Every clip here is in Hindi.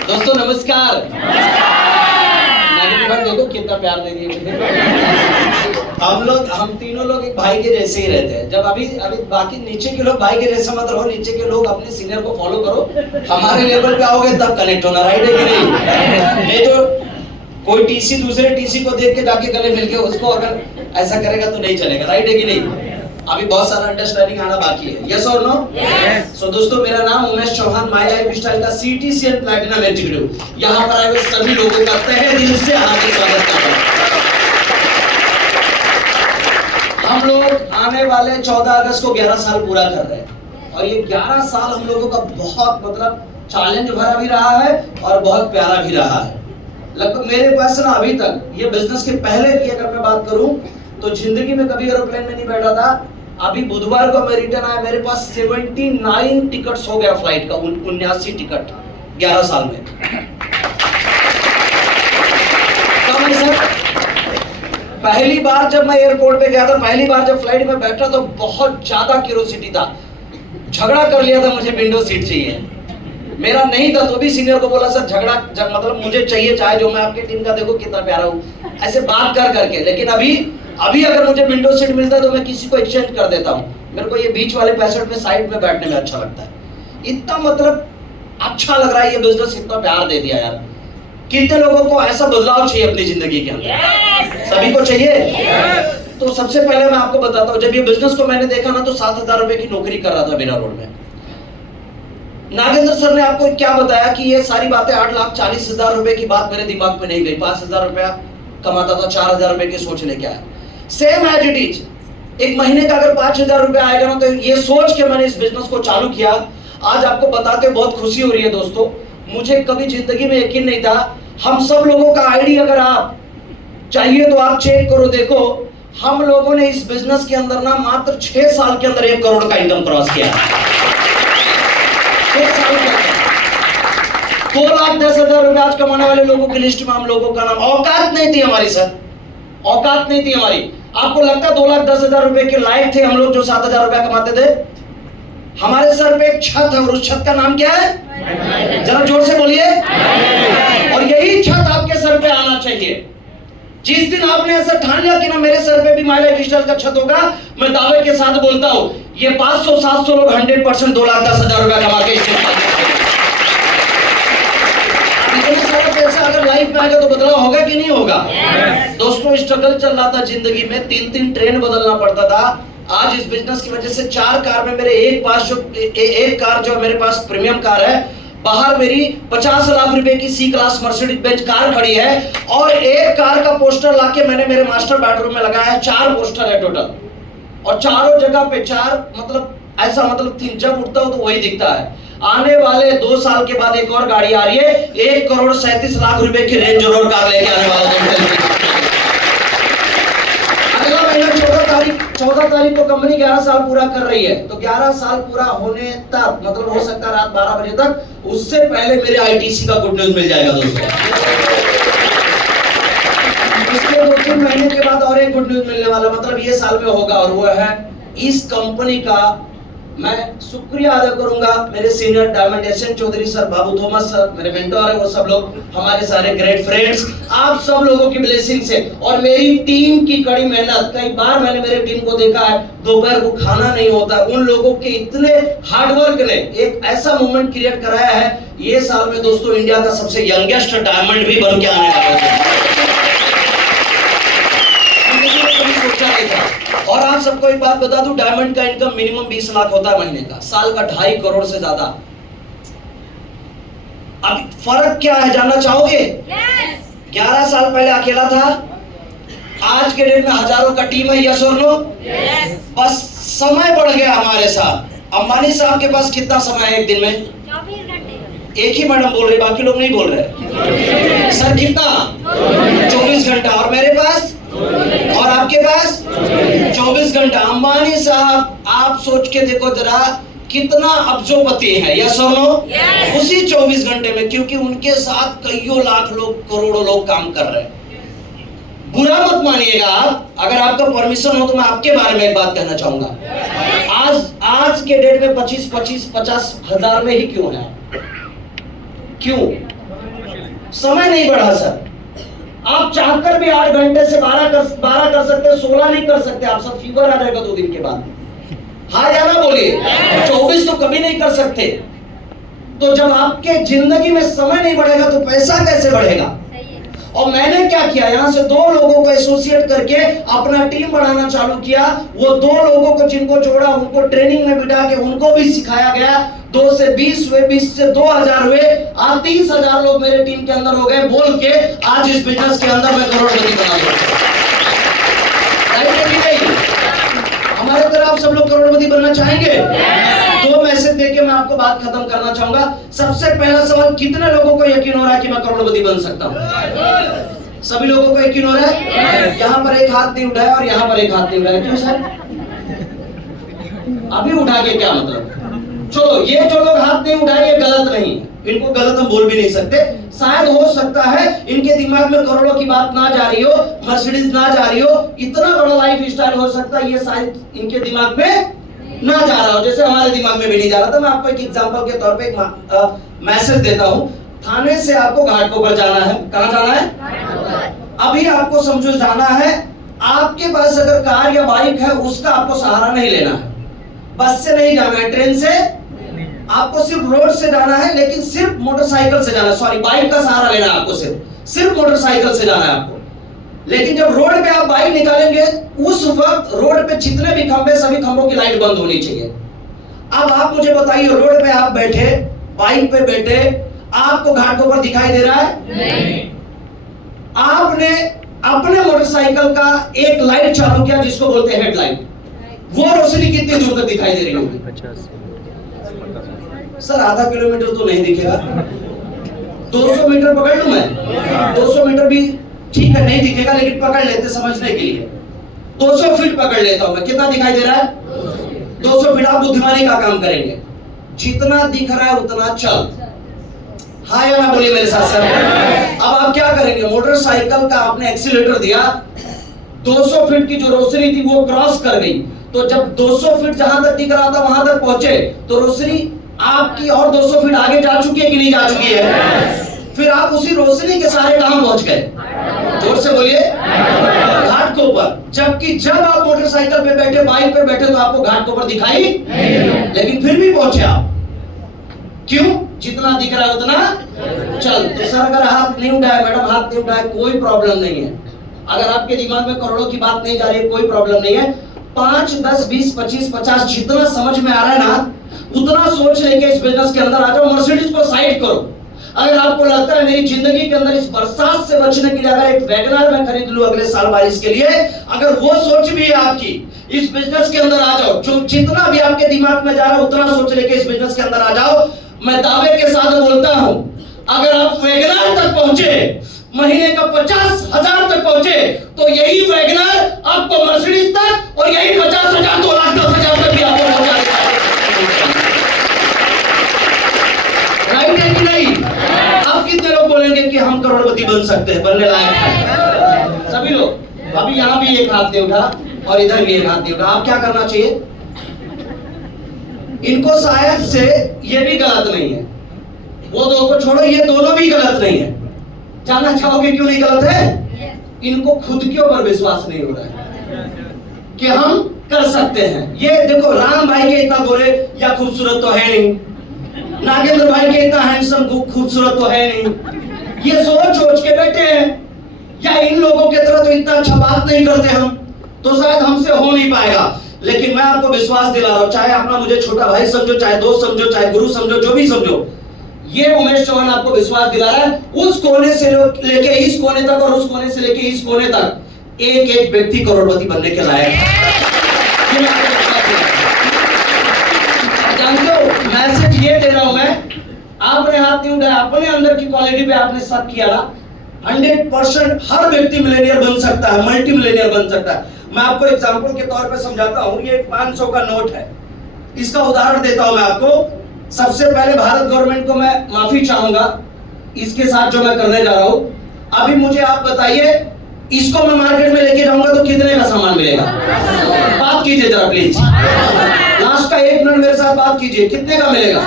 दोस्तों नमस्कार। देखो कितना प्यार दे दिए। हम तीनों लोग एक भाई के जैसे ही रहते हैं। जब अभी बाकी नीचे के लोग भाई के जैसे मत रहो, नीचे के लोग अपने सीनियर को फॉलो करो, हमारे लेवल पे आओगे तब कनेक्ट होना, राइट है कि नहीं? नहीं तो कोई टीसी दूसरे टीसी को देख के जाके गले मिल के उसको अगर ऐसा करेगा तो नहीं चलेगा, राइट है कि नहीं? अभी बहुत सारा अंडरस्टैंडिंग आना बाकी है, यस और नो? सो दोस्तों मेरा नाम Umesh Chauhan, my life style का सीटीसीएन प्लैटिनम एग्जीक्यूटिव। यहाँ पर आए हुए सभी लोगों का तहे दिल से हार्दिक स्वागत करता हूँ। हम लोग आने वाले 14 अगस्त को 11 साल पूरा कर रहे हैं और ये 11 साल हम लोगों का बहुत मतलब चैलेंज भरा भी रहा है और बहुत प्यारा भी रहा है। लगभग मेरे पास ना अभी तक ये बिजनेस के पहले की अगर मैं बात करूं तो जिंदगी में कभी एरोप्लेन में नहीं बैठा था। अभी बुधवार को मैं रिटर्न आया, मेरे पास 79 टिकट्स हो गया फ्लाइट का, 79 टिकट 11 साल में। पहली बार जब मैं एयरपोर्ट पे गया था, पहली बार जब फ्लाइट में बैठा तो बहुत ज्यादा क्यूरियोसिटी था, झगड़ा कर लिया था, मुझे विंडो सीट चाहिए। मेरा नहीं था तो भी सीनियर को बोला सर झगड़ा मतलब मुझे चाहिए, चाहे जो मैं आपके टीम का देखो कितना प्यारा हूँ, ऐसे बात कर करके। लेकिन अभी अगर मुझे विंडो सीट मिलता है तो मैं किसी को एक्सचेंज कर देता हूँ। मेरे को ये बीच वाले पैसेट में साइड में बैठने में अच्छा लगता है। इतना मतलब अच्छा लग रहा है ये बिजनेस, इतना प्यार दे दिया यार। कितने लोगों को ऐसा बदलाव चाहिए अपनी जिंदगी के अंदर? सभी को चाहिए। तो सबसे पहले मैं आपको बताता हूँ, जब ये बिजनेस को मैंने देखा ना तो 7,000 रुपए की नौकरी कर रहा था मीरा रोड में। नागेंद्र सर ने आपको क्या बताया कि ये सारी बातें 8,40,000 रुपए की बात मेरे दिमाग में नहीं गई। 5,000 रुपया कमाता था, 4,000 रुपए की सोच लेके आया। Same as it is. एक महीने का अगर 5,000 रुपया आएगा ना तो ये सोच के मैंने इस बिजनेस को चालू किया। आज आपको बताते बहुत खुशी हो रही है दोस्तों। मुझे कभी जिंदगी में यकीन नहीं था। हम सब लोगों का आईडी अगर आप चाहिए तो आप चेक करो, देखो हम लोगों ने इस बिजनेस के अंदर ना मात्र 6 साल के अंदर 1 करोड़ का इनकम क्रॉस किया। 2,10,000 रुपए आज कमाने वाले लोगों की लिस्ट में हम लोगों का नाम। औकात नहीं थी हमारी सर, औकात नहीं थी हमारी। आपको लगता है 2,10,000 रुपए के लायक थे हम लोग जो 7,000 रुपया कमाते थे? हमारे सर पे एक छत है और उस छत का नाम क्या है? जरा जोर से बोलिए। और यही छत आपके सर पे आना चाहिए। जिस दिन आपने ऐसा ठान लिया कि ना मेरे सर पे भी माय लाइफ स्टाइल का छत होगा, मैं दावे के साथ बोलता हूं ये 500-700 लोग 100% 2,10,000 रुपया कमा के पैसा अगर लाइफ में आएगा तो बदलाव होगा कि नहीं होगा? दोस्तों स्ट्रगल चल रहा था जिंदगी में, 3 ट्रेन बदलना पड़ता था। आज इस बिजनेस की वजह से 4 कार में मेरे एक कार जो मेरे पास प्रीमियम कार है, बाहर मेरी 50 लाख रुपए की सी क्लास मर्सिडीज बेंज कार खड़ी है और एक कार का पोस्टर लाके मैंने मेरे मास्टर बेडरूम में लगाया है। 4 पोस्टर है टोटल और चारों जगह पे 4 मतलब ऐसा मतलब 3 जब उठता हो तो वही दिखता है। आने वाले 2 साल के बाद एक और गाड़ी आ रही है, 1 करोड़ 37 लाख रुपए की रेंज रोवर कार लेके आने वाला है। अगला महीना 14 तारीख को कंपनी 11 साल पूरा कर रही है। तो 11 साल पूरा होने तक मतलब हो सकता है रात 12 बजे तक, उससे पहले मेरे आईटीसी का गुड न्यूज मिल जाएगा दोस्तों। इसके 2-3 महीने के बाद और एक गुड न्यूज मिलने वाला, मतलब ये साल में होगा, और वो है इस कंपनी का मैं शुक्रिया अदा करूंगा मेरे senior diamond S N Chaudhary sir, Babu Thomas sir मेरे मेंटर है, वो सब लोग हमारे सारे ग्रेट फ्रेंड्स, आप सब लोगों की ब्लेसिंग से और मेरी टीम की कड़ी मेहनत। कई बार मैंने मेरे टीम को देखा है दोपहर को खाना नहीं होता, उन लोगों के इतने हार्डवर्क ने एक ऐसा मूवमेंट क्रिएट कराया है। ये साल में दोस्तों इंडिया का सबसे यंगेस्ट डायमंड भी बन के आने वाला है। और आप सबको एक बात बता दूं, डायमंड का इनकम मिनिमम 20 लाख होता है महीने का, साल का 2.5 करोड़ से ज्यादा। अब फर्क क्या है जानना चाहोगे? 11 साल पहले अकेला था, आज के डेट में हजारों का टीम है, यस और नो? बस समय बढ़ गया हमारे साथ। अंबानी साहब के पास कितना समय है एक दिन में? 24 घंटे। एक ही मैडम बोल रही, बाकी लोग नहीं बोल रहे। सर कितना? 24 घंटा। और मेरे पास और आपके पास 24 घंटा। अंबानी साहब आप सोच के देखो जरा कितना अब्जोपति है, यस और नो? उसी 24 घंटे में, क्योंकि उनके साथ कईयों लाख लोग, करोड़ों लोग काम कर रहे हैं। बुरा मत मानिएगा आप, अगर आपका परमिशन हो तो मैं आपके बारे में एक बात कहना चाहूंगा। आज के डेट में 25-50 हजार में ही क्यों है? क्यों? समय नहीं बढ़ा सर। आप चाहकर भी 8 घंटे से 12 कर सकते, 16 नहीं कर सकते। आप सब फीवर आ जाएगा 2 दिन के बाद। हाँ या ना बोलिए। 24 तो कभी नहीं कर सकते। तो जब आपके जिंदगी में समय नहीं बढ़ेगा तो पैसा कैसे बढ़ेगा? और मैंने क्या किया, यहां से 2 लोगों को एसोसिएट करके अपना टीम बढ़ाना चालू किया। वो 2 लोगों को जिनको जोड़ा, उनको ट्रेनिंग में बिठा के उनको भी सिखाया गया। 2 से 20 हुए, 20 से 2000 हुए, आज 30,000 लोग मेरे टीम के अंदर हो गए। बोल के आज इस बिजनेस के अंदर मैं करोड़पति बना गया। हमारे तरह आप सब लोग करोड़पति बनना चाहेंगे? 2 मैसेज देके मैं आपको बात खत्म करना चाहूंगा। सबसे पहला सवाल, कितने लोगों को यकीन हो रहा है कि मैं करोड़पति बन सकता हूं? सभी लोगों को यकीन हो रहा है? यहाँ पर एक हाथ नहीं उठाया और यहाँ पर एक हाथ नहीं उठाया। क्यों सर? अभी उठा के क्या मतलब? चलो, ये जो लोग हाथ नहीं उठाए ये गलत नहीं, इनको गलत हम बोल भी नहीं सकते। शायद हो सकता है इनके दिमाग में करोड़ों की बात ना जा रही हो, मर्सिडीज ना जा रही हो, इतना बड़ा लाइफ स्टाइल हो सकता है ये शायद इनके दिमाग में ना जा रहा हो, जैसे हमारे दिमाग में भी नहीं जा रहा था। मैं आपको एक एग्जांपल के तौर पे एक मैसेज देता हूं। थाने से आपको घाटकोपर जाना है। कहां जाना है? अभी आपको समझो जाना है। आपके पास अगर कार या बाइक है उसका आपको सहारा नहीं लेना है, बस से नहीं जाना है, ट्रेन से, आपको सिर्फ रोड से जाना है, लेकिन सिर्फ मोटरसाइकिल से जाना है। सॉरी, बाइक का सहारा लेना है आपको, सिर्फ मोटरसाइकिल से जाना है आपको। लेकिन जब रोड पे आप बाइक निकालेंगे उस वक्त रोड पे जितने भी खंभे, सभी खंभों की लाइट बंद होनी चाहिए। अब आप मुझे बताइए, रोड पे आप बैठे, बाइक पे बैठे, आपको घाटकोपर दिखाई दे रहा है? नहीं। आपने अपने मोटरसाइकिल का एक लाइट चालू किया जिसको बोलते हैं हेडलाइट, वो रोशनी कितनी दूर तक दिखाई दे रही होगी? सर आधा किलोमीटर तो नहीं दिखेगा। 200 मीटर पकड़ लूं मैं? 200 मीटर भी ठीक है, नहीं दिखेगा, लेकिन पकड़ लेते समझने के लिए। 200 फीट पकड़ लेता हूं मैं, कितना दिखाई दे रहा है? 200 फीट। आप बुद्धिमानी का काम करेंगे, जितना दिख रहा है उतना चल। हाँ या ना बोलिए मेरे साथ सर। अब आप क्या करेंगे, मोटरसाइकिल का आपने एक्सीलेटर दिया, 200 फीट की जो रोशनी थी वो क्रॉस कर गई। तो जब 200 फीट जहां तक दिख रहा था वहां तक पहुंचे तो रोशनी आपकी और 200 फीट आगे जा चुकी है कि नहीं जा चुकी है? फिर आप उसी रोशनी के सहारे कहां पहुंच गए? जोर से बोलिए, घाटकोपर। जबकि जब आप मोटरसाइकिल पे बैठे, बाइक पे बैठे तो आपको घाटकोपर दिखाई नहीं, लेकिन फिर भी पहुंचे आप। क्यों? जितना दिख रहा है उतना चल। तो सर अगर हाथ नहीं उठाया, मैडम हाथ नहीं उठाया, कोई प्रॉब्लम नहीं है। अगर आपके दिमाग में करोड़ों की बात नहीं जा रही है, कोई प्रॉब्लम नहीं है। 5, 10, 20, 25, 50 जितना समझ में आ रहा है ना, उतना सोच लेके इस बिजनेस के अंदर आ जाओ। मर्सिडीज को साइड करो। अगर आपको लगता है मेरी जिंदगी के अंदर इस बरसात से बचने के लिए अगर एक वैगनर मैं खरीद लूं अगले साल बारिश के लिए, अगर वो सोच भी है आपकी, इस बिजनेस के अंदर आ जाओ। जो जितना भी आपके दिमाग में जा रहा है उतना सोच लेके इस बिजनेस के अंदर आ जाओ। मैं दावे के साथ बोलता हूं, अगर आप वैगनर तक पहुंचे, महीने का 50,000 तक पहुंचे, तो यही वैगनर आपको मर्सिडीज तक और यही 50,000, 2 लाख 10,000 तक भी आपको पहुंचा देगा। राइट है कि नहीं? अब कितने लोग बोलेंगे कि हम करोड़पति बन सकते हैं, बनने लायक हैं? सभी लोग। अभी यहाँ भी एक हाथ नहीं उठा और इधर भी एक हाथ नहीं उठा। आप क्या करना चाहिए? इनको शायद से ये भी गलत नहीं है, वो 2 को छोड़ो, ये दोनों भी गलत नहीं है। जानना चाहोगे क्यों नहीं गलत है? इनको खुद के ऊपर विश्वास नहीं हो रहा है कि हम कर सकते हैं। ये देखो, राम भाई के इतना गोरे या खूबसूरत तो है नहीं, नागेंद्र भाई के इतना हैंडसम खूबसूरत तो है नहीं। ये सोच के बैठे हैं, या इन लोगों की तरह तो इतना अच्छा बात नहीं करते हम, तो शायद हमसे हो नहीं पाएगा। लेकिन मैं आपको विश्वास दिला रहा हूं, चाहे अपना मुझे छोटा भाई समझो, चाहे दोस्त समझो, चाहे गुरु समझो, जो भी समझो, ये उमेश चौहान आपको विश्वास दिला रहा है। उस कोने से लेके इस कोने तक और उस कोने से लेके इस कोने तक एक एक व्यक्ति करोड़पति बनने के लायक है। जानते हो, मैसेज ये दे रहा हूं मैं, आपने हाथ नहीं उठाया, अपने अंदर की क्वालिटी पे आपने शक किया ना, 100% हर व्यक्ति मिलेनियर बन सकता है, मल्टी मिलेनियर बन सकता है। मैं आपको एग्जांपल के तौर पे समझाता हूं। ये 500 का नोट है, इसका उदाहरण देता हूं मैं आपको। सबसे पहले भारत गवर्नमेंट को मैं माफी चाहूंगा इसके साथ जो मैं करने जा रहा हूं। अभी मुझे आप बताइए, इसको मैं मार्केट में लेके जाऊंगा तो कितने का सामान मिलेगा? बात कीजिए जरा प्लीज, लास्ट का 1 मिनट मेरे साथ बात कीजिए, कितने का मिलेगा?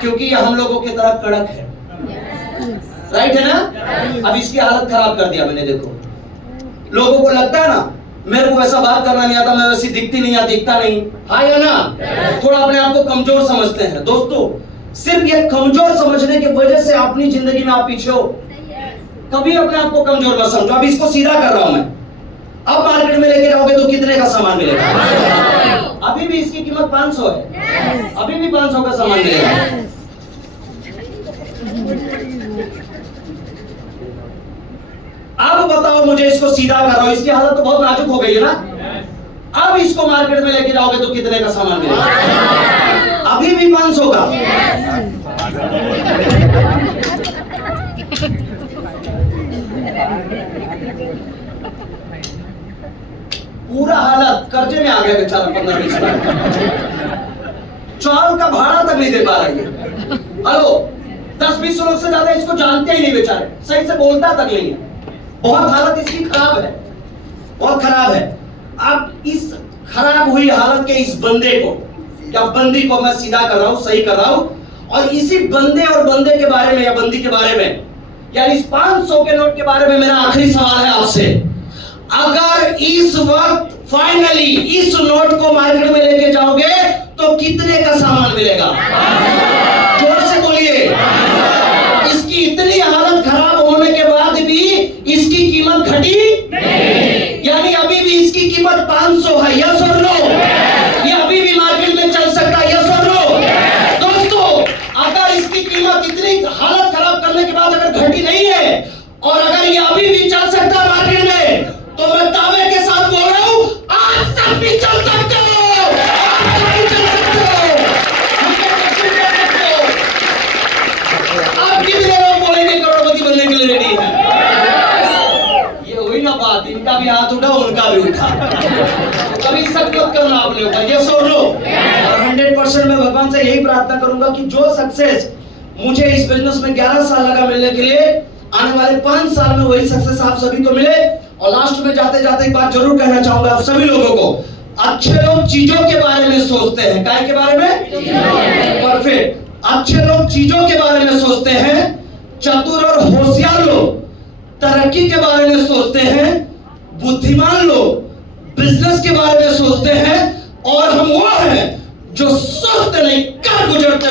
क्योंकि ये हम लोगों की तरह कड़क है, राइट है ना? अब इसकी हालत खराब कर दिया मैंने। देखो लोगों को लगता है ना मेरे को वैसा बात करना नहीं आता, मैं वैसी दिखती नहीं या दिखता नहीं, हाँ या ना? थोड़ा अपने आप को कमजोर समझते हैं। दोस्तों सिर्फ ये कमजोर समझने की वजह से अपनी जिंदगी में आप पीछे हो। कभी अपने आप को कमजोर मत समझो। अब इसको सीधा कर रहा हूं मैं। अब मार्केट में लेके जाओगे तो कितने का सामान मिलेगा? अभी भी इसकी कीमत 500 है, अभी भी 500 का सामान मिलेगा। अब बताओ मुझे, इसको सीधा कर रहा हूं, इसकी हालत तो बहुत नाजुक हो गई है ना? अब इसको मार्केट में लेके जाओगे तो कितने का सामान मिलेगा? अभी भी 500 का। पूरा हालत कर्जे में आ गया बेचारा 15-20 लाख। चावल का भाड़ा तक नहीं दे पा रही है। हेलो 10-20 लोग से ज्यादा इसको जानते ही नहीं बेचारे, सही से बोलता तक नहीं है। बहुत हालत इसकी खराब है, बहुत खराब है। अब इस खराब हुई हालत के इस बंदे को या बंदी को मैं सीधा कर रहा हूं, सही कर रहा हूं। और इसी बंदे और बंदे के बारे में या बंदी के बारे में, यानी इस 500 के नोट के बारे में मेरा आखिरी सवाल है आपसे। अगर इस वक्त फाइनली इस नोट को मार्केट में लेके जाओगे तो कितने का सामान मिलेगा? जोर से बोलिए। इसकी इतनी हालत खराब होने के बाद भी इसकी कीमत घटी नहीं, यानी अभी भी इसकी कीमत 500 है। यस और नो? ये अभी भी मार्केट में चल सकता है। यस और नो? दोस्तों अगर इसकी कीमत इतनी हालत खराब करने के बाद अगर घटी नहीं है और अगर ये अभी भी चल सकता है मार्केट में, तो मैं दावे के साथ बोल रहा हूं आज तक भी चल सकते हो, आज तक भी चल सकते हो। आप कितने लोग बोलेंगे करोड़पति बनने के लिए रेडी है? ये हुई ना बात, इनका भी हाथ उठा उनका भी उठा। कभी शक मत करना अपने ऊपर। ये सुन लो, 100% मैं भगवान से यही प्रार्थना करूंगा कि जो सक्सेस मुझे इस बिजनेस में 11 साल लगा मिलने के लिए, आने वाले 5 साल में वही सक्सेस आप सभी को मिले। और लास्ट में जाते जाते एक बात जरूर कहना चाहूंगा आप सभी लोगों को, अच्छे लोग चीजों के बारे में सोचते हैं। काय के बारे में? परफेक्ट। अच्छे लोग चीजों के बारे में सोचते हैं, चतुर और होशियार लोग तरक्की के बारे में सोचते हैं, बुद्धिमान लोग बिजनेस के बारे में सोचते हैं, और हम वो हैं जो सोचते नहीं कर गुजरते।